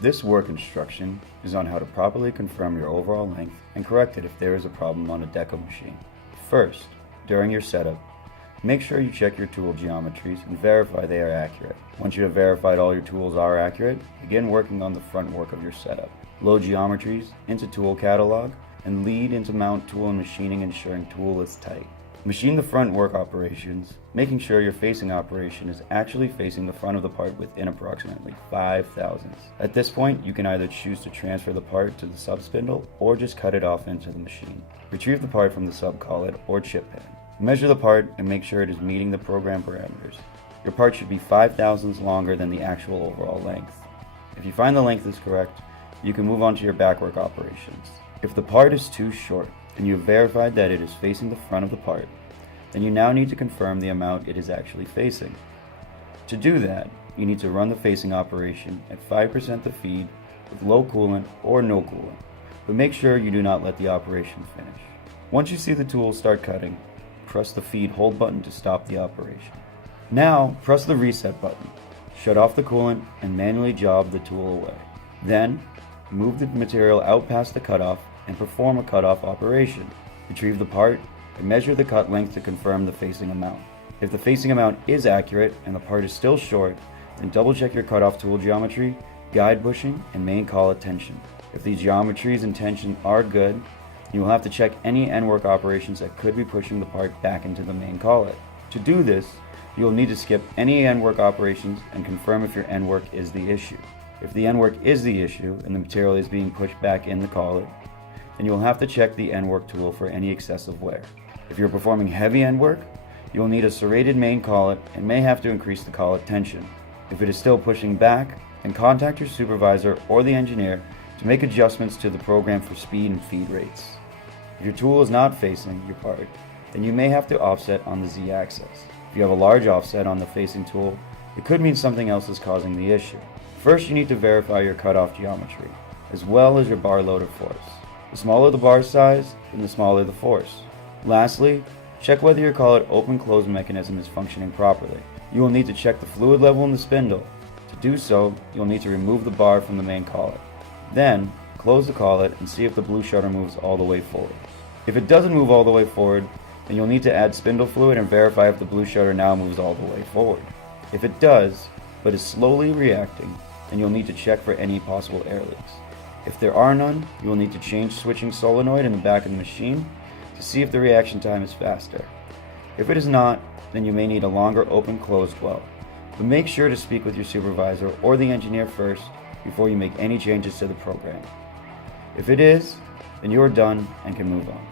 This work instruction is on how to properly confirm your overall length and correct it if there is a problem on a DECO machine. First, during your setup, make sure you check your tool geometries and verify they are accurate. Once you have verified all your tools are accurate, begin working on the front work of your setup. Load geometries into Tool Catalog and lead into Mount Tool and Machining, ensuring tool is tight. Machine the front work operations, making sure your facing operation is actually facing the front of the part within approximately 5 thousandths. At this point, you can either choose to transfer the part to the sub-spindle or just cut it off into the machine. Retrieve the part from the sub-collet or chip pan. Measure the part and make sure it is meeting the program parameters. Your part should be 5 thousandths longer than the actual overall length. If you find the length is correct, you can move on to your backwork operations. If the part is too short, and you have verified that it is facing the front of the part, then you now need to confirm the amount it is actually facing. To do that, you need to run the facing operation at 5% the feed with low coolant or no coolant, but make sure you do not let the operation finish. Once you see the tool start cutting, press the feed hold button to stop the operation. Now, press the reset button, shut off the coolant, and manually job the tool away. Then, move the material out past the cutoff and perform a cutoff operation. Retrieve the part and measure the cut length to confirm the facing amount. If the facing amount is accurate and the part is still short, then double check your cutoff tool geometry, guide bushing, and main collet tension. If the geometries and tension are good, you will have to check any end work operations that could be pushing the part back into the main collet. To do this, you will need to skip any end work operations and confirm if your end work is the issue. If the end work is the issue and the material is being pushed back in the collet, then you will have to check the end work tool for any excessive wear. If you're performing heavy end work, you will need a serrated main collet and may have to increase the collet tension. If it is still pushing back, then contact your supervisor or the engineer to make adjustments to the program for speed and feed rates. If your tool is not facing your part, then you may have to offset on the Z-axis. If you have a large offset on the facing tool, it could mean something else is causing the issue. First, you need to verify your cutoff geometry, as well as your bar loader force. The smaller the bar size, then the smaller the force. Lastly, check whether your collet open-close mechanism is functioning properly. You will need to check the fluid level in the spindle. To do so, you'll need to remove the bar from the main collet. Then, close the collet and see if the blue shutter moves all the way forward. If it doesn't move all the way forward, then you'll need to add spindle fluid and verify if the blue shutter now moves all the way forward. If it does, but is slowly reacting, then you'll need to check for any possible air leaks. If there are none, you will need to change switching solenoid in the back of the machine to see if the reaction time is faster. If it is not, then you may need a longer open-close dwell, but make sure to speak with your supervisor or the engineer first before you make any changes to the program. If it is, then you are done and can move on.